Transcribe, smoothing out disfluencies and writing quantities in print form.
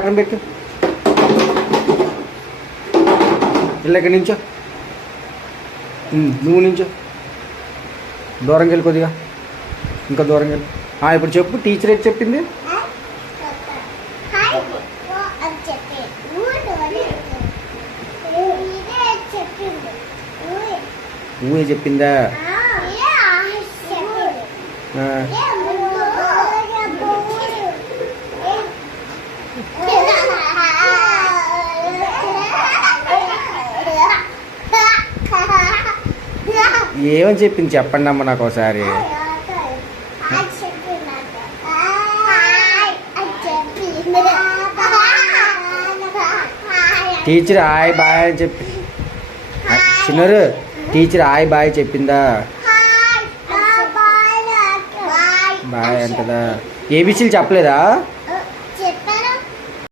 పక్కన పెట్టు. ఇలా ఇక్కడ నించో. నువ్వు నించో. దూరంగా వెళ్ళి కొద్దిగా, ఇంకా దూరంగా వెళ్ళి. ఇప్పుడు చెప్పు, టీచర్ ఏది చెప్పింది? ఊహే చెప్పిందా? ఏమని చెప్పింది చెప్పండి అమ్మ నాకు ఒకసారి. టీచర్ హాయ్ బాయ్ అని చెప్పి చిన్నారు. టీచర్ హాయ్ బాయ్ చెప్పిందా? బాయ్ అంటదా? ఏబిసిలు చెప్పలేదా?